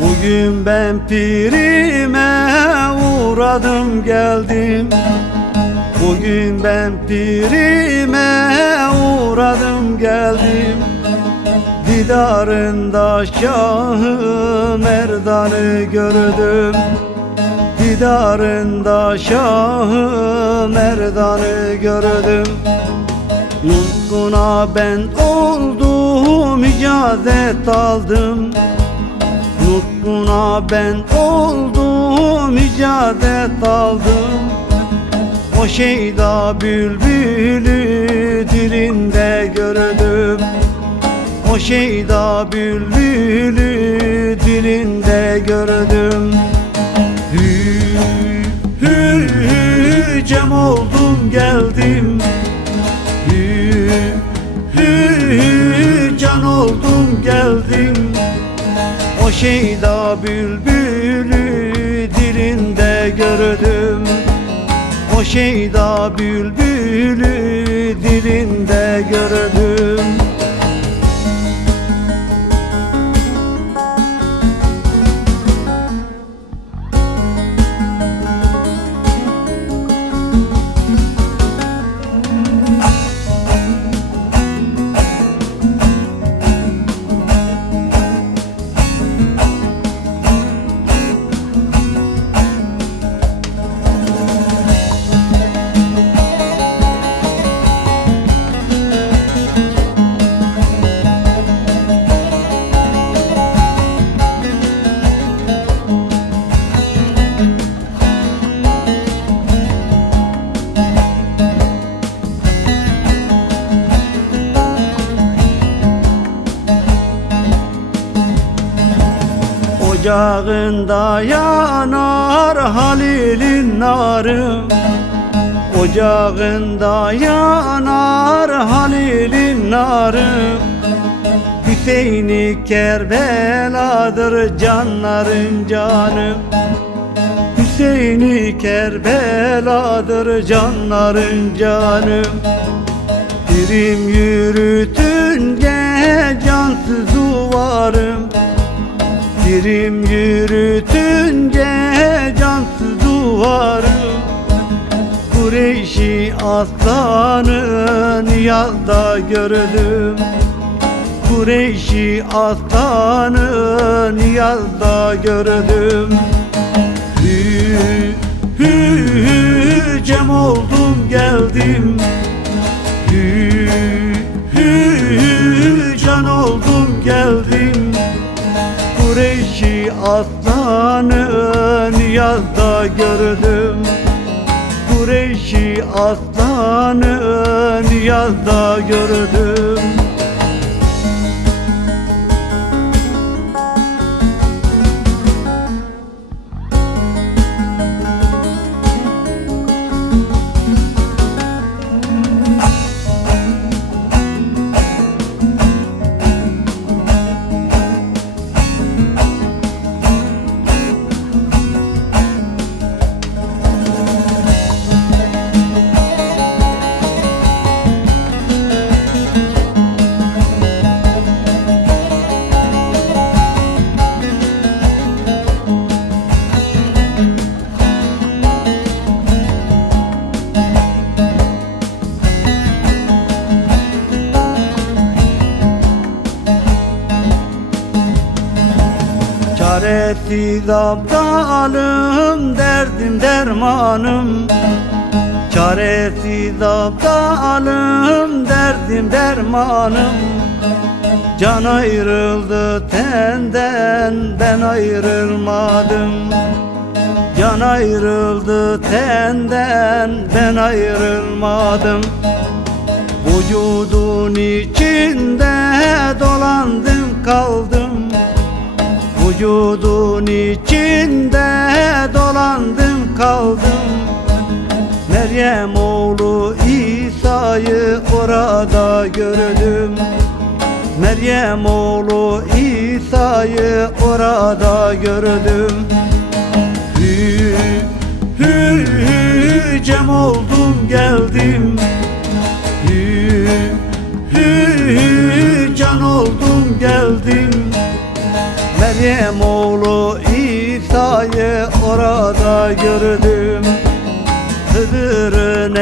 Bugün ben pirime uğradım geldim. Bugün ben pirime uğradım geldim. Didarında Şah-ı Merdan'ı gördüm. Didarında Şah-ı Merdan'ı gördüm. Nutkuna ben oldum, icazet aldım. Nutkuna ben oldum, icazet aldım. O şeyda bülbülü dilinde gördüm. O şeyda bülbülü dilinde gördüm. Hü hü hü cem oldum geldim. Hü hü hü can oldum geldim. O şeyda bülbülü dilinde gördüm. O şeyda bülbülü dilinde gördüm. Ocağında yanar Halil'in narı. Ocağında yanar Halil'in narı. Hüseyin-i Kerbela'dır canların canı. Hüseyin-i Kerbela'dır canların canı. Dirim yürütünce cansız duvarım. Dirim yürütünce cansız duvarım. Kureyşi aslanı niyazda gördüm. Kureyşi aslanı niyazda gördüm. Hü hü hü cem oldum geldim. Hü hü hü can oldum geldim. Kureyşi aslanı niyazda gördüm. Kureyşi aslanı niyazda gördüm. Çaresiz aptalım, derdim dermanım. Çaresiz aptalım, derdim dermanım. Can ayrıldı tenden, ben ayrılmadım. Can ayrıldı tenden, ben ayrılmadım. Vücudun içinde dolandım kaldım. Vücudun içinde dolandım kaldım. Meryem oğlu İsa'yı orada gördüm. Meryem oğlu İsa'yı orada gördüm. Cem oldum geldim. Can oldum geldim. Meryem oğlu İsa'yı orada gördüm. Hıdır'ın